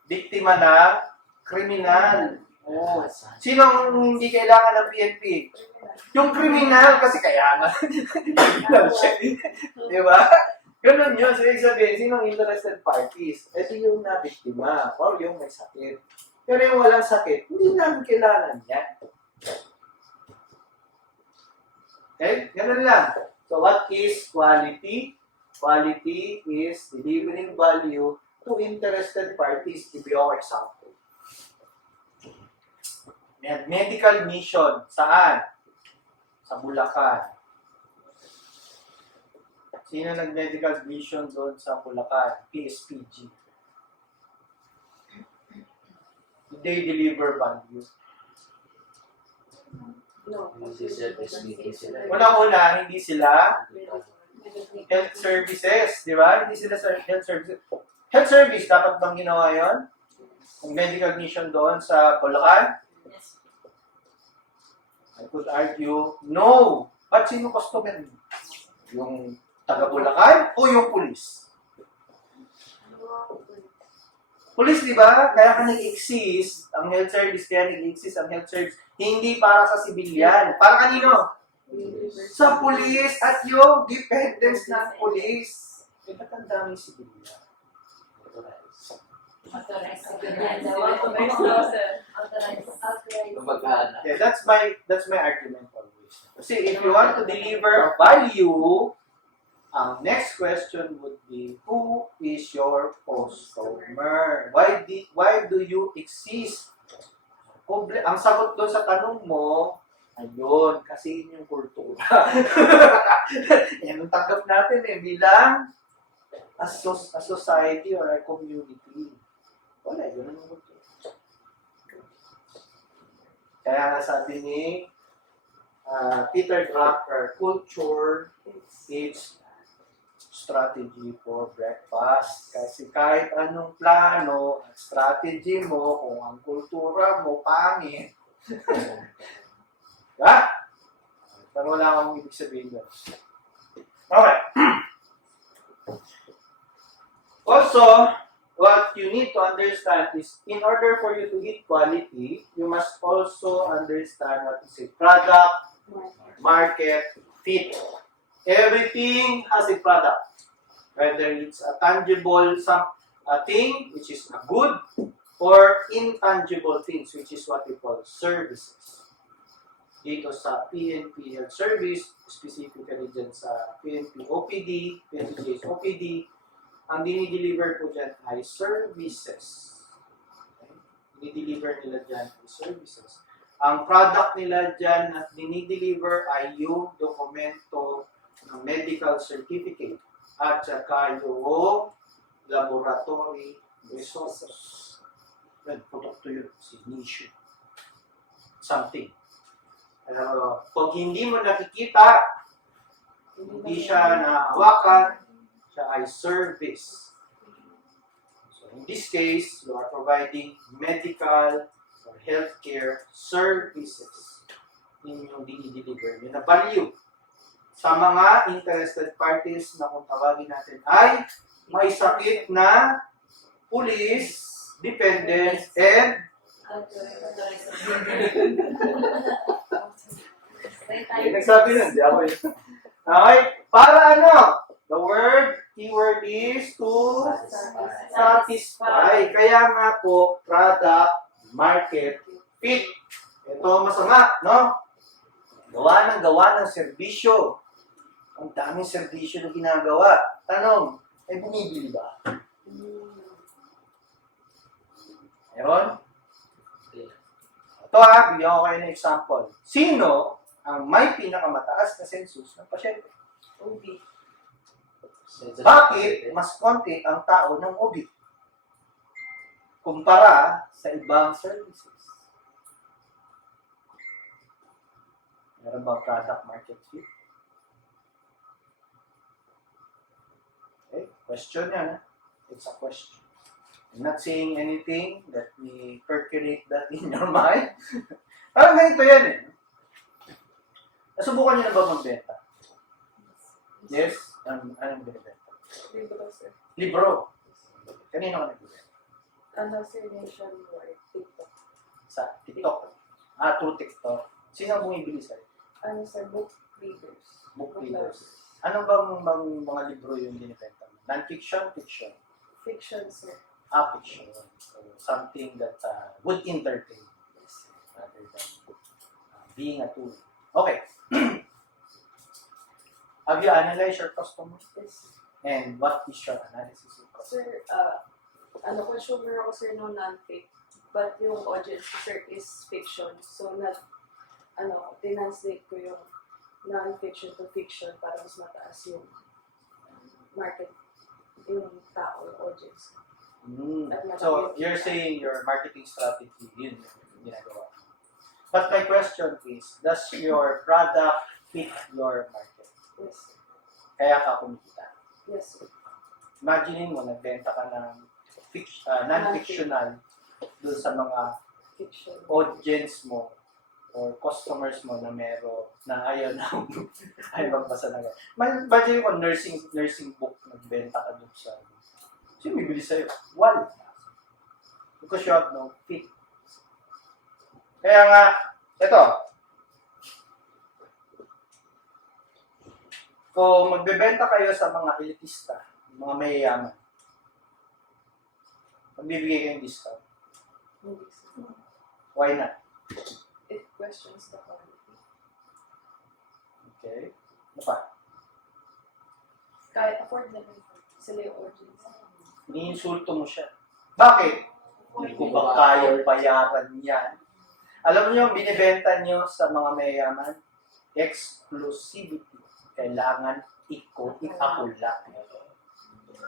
Biktima ng kriminal. Oh. Sino hindi kailangan ng PNP? Yung kriminal, kasi kaya nga. Kriminal siya. Diba? Ganun yun. So, ibig sabihin, sinong interested parties? Ito yung nabiktima or yung may sakit. Pero yung walang sakit, hindi namin kailangan yan. Okay? Ganun lang. So, what is quality? Quality is delivering value to interested parties. Give you our example. Medical mission. Saan? Sa Bulacan. Sino nag-medical mission doon sa Bulacan? PSPG. Did they deliver value? Hindi service meeting sila. Unang-una, hindi sila health services, di ba? Hindi sila health services. Health service, dapat bang ginawa yun? Kung medical mission doon sa Bulacan? I could argue, no. At sino customer? Yung taga-Bulacan o yung pulis? Pulis, di ba? Kaya ka nag-exist ang health service, kaya nag-exist ang health service. Hindi para sa sibilyan. Para kanino? Sa pulis at yung dependence ng pulis. Eh, ba't ang daming sibilyan? Yeah, that's my argument always. Kasi if you want to deliver a value, ang next question would be, who is your customer? Why do you exist? Ang sagot doon sa tanong mo, ayun, kasi yun yung kultura. Yan ang tanggap natin bilang a society or a community. Wala, yun ang kultura. Kaya nga sabi ni Peter Drucker, culture is strategy for breakfast. Kasi kahit anong plano at strategy mo, kung ang kultura mo pangit, ha? Pero wala akong ibig sabihin doon. Okay. Also, what you need to understand is, in order for you to hit quality, you must also understand what is a product, market, fit. Everything has a product. Whether it's a tangible thing, which is a good, or intangible things, which is what we call services. Dito sa PNP Health Service, specifically dyan sa PNP OPD, PNP's OPD, ang dinideliver po dyan ay services. Okay? Dinideliver nila dyan ay services. Ang product nila dyan at dinideliver ay yung dokumento ng medical certificate at saka yung laboratory results. Yan, produkto yun, signature. Something. Pag hindi mo nakikita, hindi siya nahawakan, siya ay service. So in this case, you are providing medical or healthcare services. Yun yung dinideliver nyo na value. Sa mga interested parties na kung tawagin natin ay may sakit na police, dependence, and nagsabi nun, di ako yun. Okay? Para ano? The keyword is to satisfy. Kaya nga po, product, market, fit. Ito masama, no? Gawa ng serbisyo. Ang daming serbisyo na ginagawa. Tanong, bumibili ba? Ayun. Ito bigyan ko kayo ng example. Sino ang may pinakamataas na census ng pasyente? Bakit mas konti ang tao ng OB kumpara sa ibang services? Meron bang product market fit? Okay, question yan. It's a question. I'm not saying anything that may percolate that in your mind. Parang ganito yan eh. Nasubukan niyo na ba magbenta? Yes? Anong binibenta? Libro, sir. Libro. Kanino ka nagbibenta? Ano, sir, nationwide, TikTok. Sa TikTok. Through TikTok. Sino ang bumibili sa'yo? Ano, sir, book readers. Book readers. Ano bang mga libro yung binibenta mo? Non-fiction, fiction? Fiction, sir. Fiction. So, something that would entertain Yes. rather than being a tool. Okay. Have you analyzed your customers? Yes. And what is your analysis of customers? Sir, consumer ako, sir, no non-fic. But yung audience ko, sir, is fiction. So, tinanslate ko yung non-fiction to fiction para mas mataas yung market, yung tao, audience. So, you're saying your marketing strategy, yun yung ginagawa. But my question is, does your product fit your market? Yes, sir. Kaya ka kumikita. Yes, sir. Imagine mo, nagbenta ka ng non-fictional doon sa mga Fiction. audience mo or customers mo na ayaw na ay magbasa na ganyan. Imagine mo, nursing book, nagbenta ka doon sa sino bibili sa'yo? Wala. Because you have no fit. Kaya nga, ito. Kung magbebenta kayo sa mga elitista, mga mayayaman, magbibigay kayong discount. Hindi, sir. Why not? It questions the quality. Okay. Ano pa? Kaya afford naman sila yung audience. Iniinsulto mo siya. Bakit? Hindi ko ba kayang bayaran yan? Alam niyo, binibenta niyo sa mga mayayaman, exclusivity. Kailangan ako lang.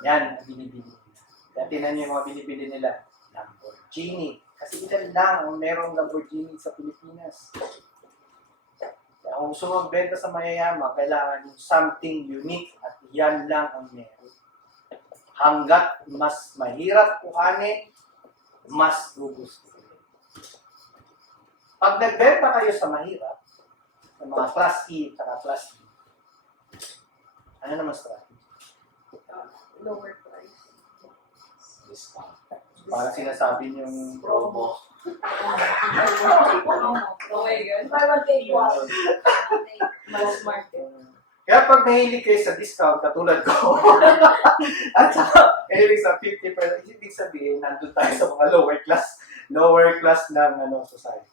Yan ang binibili nila. Kaya tinan niyo yung mga binibili nila. Lamborghini. Kasi ilan lang ang merong Lamborghini sa Pilipinas. Kaya kung gusto mo magbenta sa mayayaman, kailangan yung something unique at yan lang ang meron. Hanggat mas mahirap kuhanin, mas gugustuhin. Pag nagbenta kayo sa mahirap, sa mga class E at class B, ano naman strategy? Lower price. Discount. Parang sinasabi niyong promo. Oh my God. Buy one, take one. Mass market. Kaya pag nahilig kayo sa discount, katulad ko, at saka nahilig sa 50%, ibig sabihin, nandun tayo sa mga lower class ng society.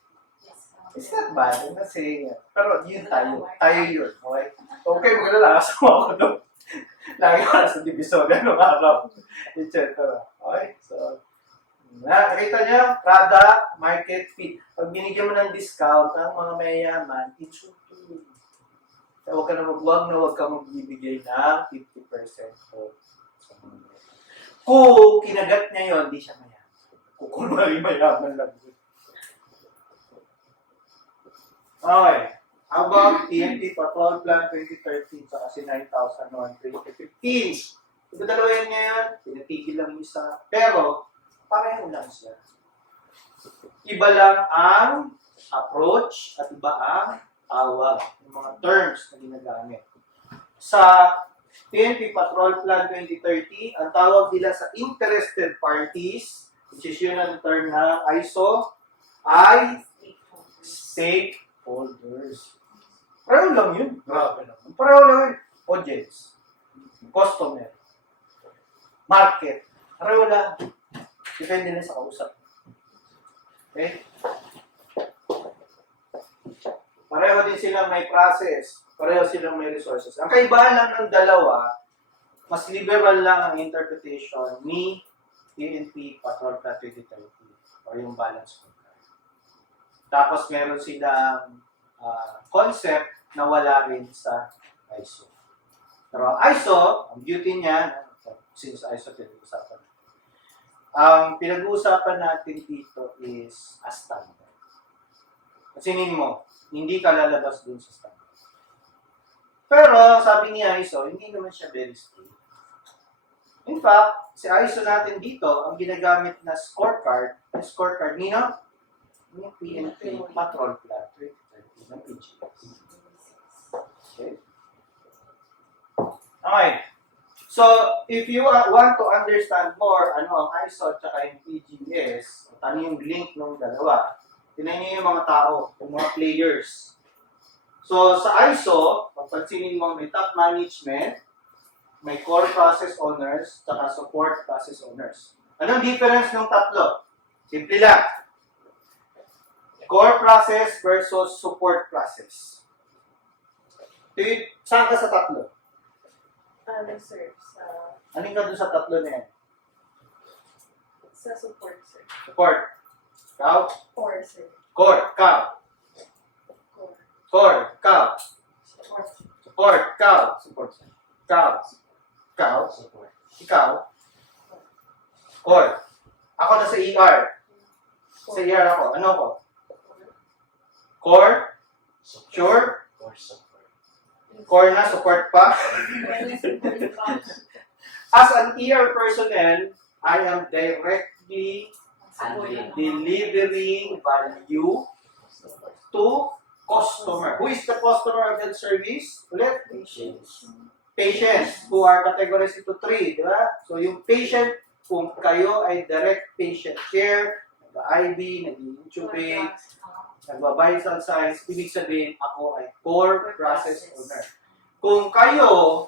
It's not bad, I'm not saying it. Pero yun tayo yun, okay? Okay, maglalala, kasama ako doon. Lagi ko na sa divisoria nung araw. Etc. Okay, so, nakita niyo, product, market fit. Pag binigyan mo ng discount, ang mga mayayaman, insulto yun. Kaya huwag ka magbibigay ng 50% off. Kung kinagat niya yun, di siya mayaman. Kung mayaman lang yun. Okay. How about TNT Patrol Plan 2013 sa kasi 9,001 2015? Ito dalawa yan ngayon, pinatigil lang yung isa. Pero, pareho lang siya. Iba lang ang approach at iba ang tawag. Yung mga terms na ginagamit. Sa TNT Patrol Plan 2030, ang tawag nila sa interested parties, which is yun ang term na ISO, ay stakeholders. Pareho lang yun. Grabe naman. Pareho lang yun. Audience, customer, market. Pareho lang. Depende na sa kausap. Okay? Pareho din silang may process. Pareho silang may resources. Ang kaibahan lang ng dalawa, mas liberal lang ang interpretation ni TNT Patrol Plan 2030 o yung balance contract. Tapos meron silang concept na wala rin sa ISO. Pero ISO, ang beauty niya, since ISO pinag-uusapan, ang pinag-uusapan natin dito is a standard. Kasi mo, hindi ka lalabas dun sa standard. Pero, sabi ni ISO, hindi naman siya very strict. In fact, si ISO natin dito, ang ginagamit na scorecard, ang scorecard nino, yung PNP, Patrol Plan 2030 ng PGS. Okay? Okay. So, if you want to understand more ano ang ISO at saka yung PGS, ano yung link ng dalawa, tinan niyo yung mga tao, yung mga players. So, sa ISO, papansinin mo may top management, may core process owners, saka support process owners. Anong difference ng tatlo? Simple lang. Core process versus support process. Saan ka sa tatlo? Sir, Anong ka dun sa tatlo na yan? sa support, sir. Support. Cow? Or, sir. Core. Cow. Core. Core. Cow. Support. Support. Cow. Support sir. Cow. Cow. Support. Ikaw. Core. Ako na sa ER. Sa ER ako. Ano ako? Core. Support. Sure. Core support. Core na. Support pa. As an ER personnel, I am directly delivering value to customer. Who is the customer of health service? Ulit. Patients who are categorized into 3, di ba? So yung patient, kung kayo ay direct patient care, nag-IV, nag-intubate, nagbabayad signs, ibig sabihin ako ay core process owner. Kung kayo,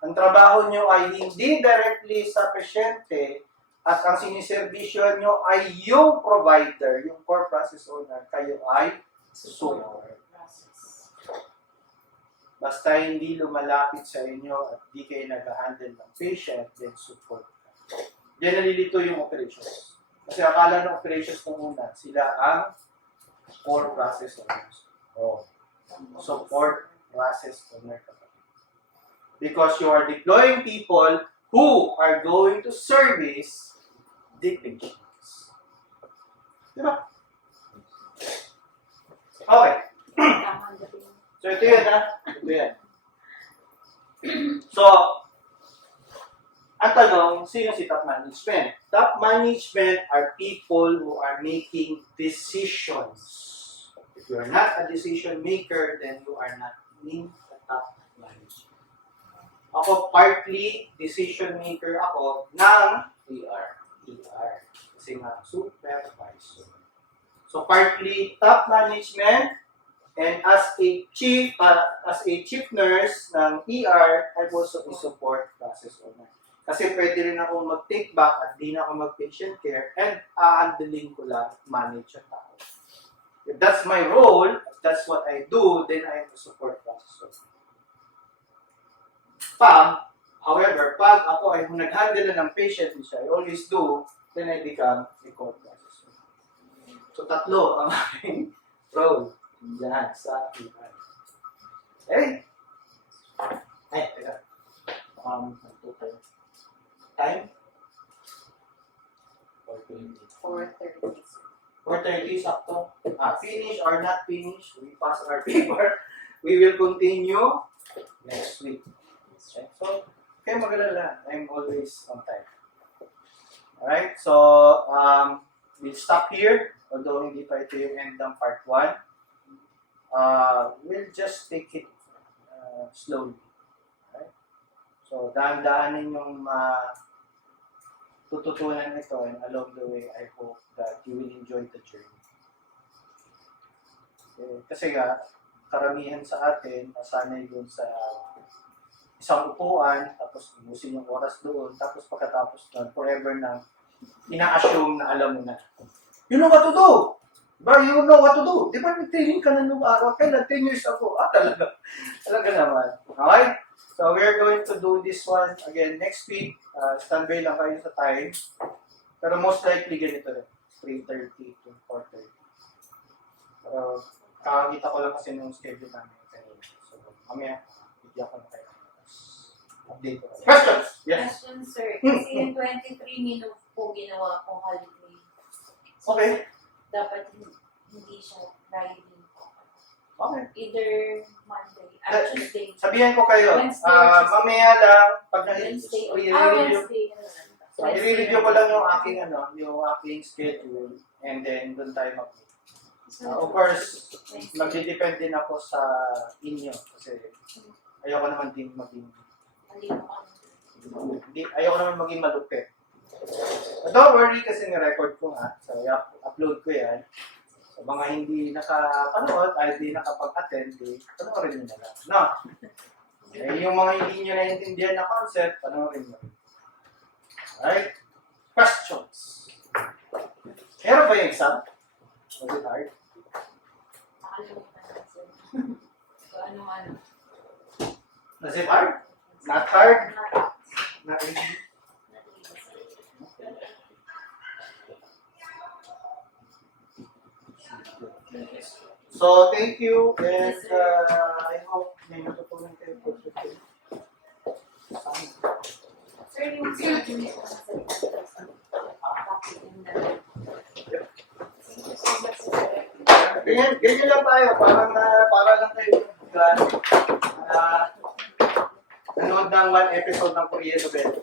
ang trabaho nyo ay hindi directly sa pasyente at ang siniservisyo nyo ay yung provider, yung core process owner, kayo ay support. Basta hindi lumalapit sa inyo at di kayo nag-handle ng patient, then support. Diyan nalilito yung operations. Kasi akala ng operations nung una, sila ang core process owners. Oh. Support process owner. Because you are deploying people who are going to service the patients. Diba? Okay. So ito yan ha. Ito yan. So, ang tanong, sino si top management? Top management are people who are making decisions. If you are not a decision maker, then you are not in the top management. Ako partly decision maker ako ng ER. Kasi nga, supervisor. So partly top management, and as a chief nurse ng ER, I'm also a support process owner. Kasi pwede rin ako mag-take back at di na ako mag-patient care and aandaling ko lang manage ang tao. If that's my role, if that's what I do, then I am a support process owner. However, pag ako ay nag-handle na ng patient, which I always do, then I become a core process owner. So tatlo ang aking role. Diyan sa ER. Okay? Ay, teka. Time? 4:30. 4:30 sakto. Finish or not finish, we pass our paper. We will continue next week. Okay? So, kayo mag-alala. I'm always on time. Alright? So, we'll stop here. Although hindi pa ito yung end ng part 1. We'll just take it slowly. Okay? So, dahan-dahanin yung tututunan ito and along the way, I hope that you will enjoy the journey. Okay? Kasi nga, karamihan sa atin, nasanay doon sa isang upuan, tapos imusin yung oras doon, tapos pagkatapos doon, forever na ina-assume na alam mo na. You know what to do! Diba? You know what to do. Di ba nag-training ka na nung araw? Kailan? 10 years ago. Talaga. Talaga naman. Okay? So, we're going to do this one again next week. Standby lang kayo sa time. Pero most likely ganito rin. 3:30 to 4:30. Pero, kakakita ko lang kasi nung schedule namin kanina. So, mamaya, bigyan ko na kayo. Update ko. Questions? Yes. Question, sir. Kasi yung 23 minutes po ginawa kong holiday. So, Okay. dapat hindi siya Friday. Okay. Either Monday, Tuesday. Sabihan ko kayo, Wednesday, mamaya lang, pag Wednesday. i-review, Wednesday. i-review ko lang yung aking schedule, and then doon tayo mag of course, magdidepend din ako sa inyo, kasi ayoko naman din maging, ayoko naman maging malupit. But don't worry, kasi ni-record ko nga, so i-upload ko yan. So, mga hindi nakapanood, ay hindi nakapag-attend, panoorin nyo na lang. No? Yung mga hindi nyo naiintindihan na concept, panoorin nyo. Alright? Questions? Meron ba yung exam? Was it hard? Ano. Was it hard? Not hard? Not easy? So, thank you, and I hope may natutunan kayo for today. Sir, yung schedule nito sa Ganyan lang tayo, para lang kayo nanood ng one episode ng Korean novel.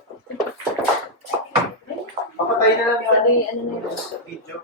Papatay na lang yung video.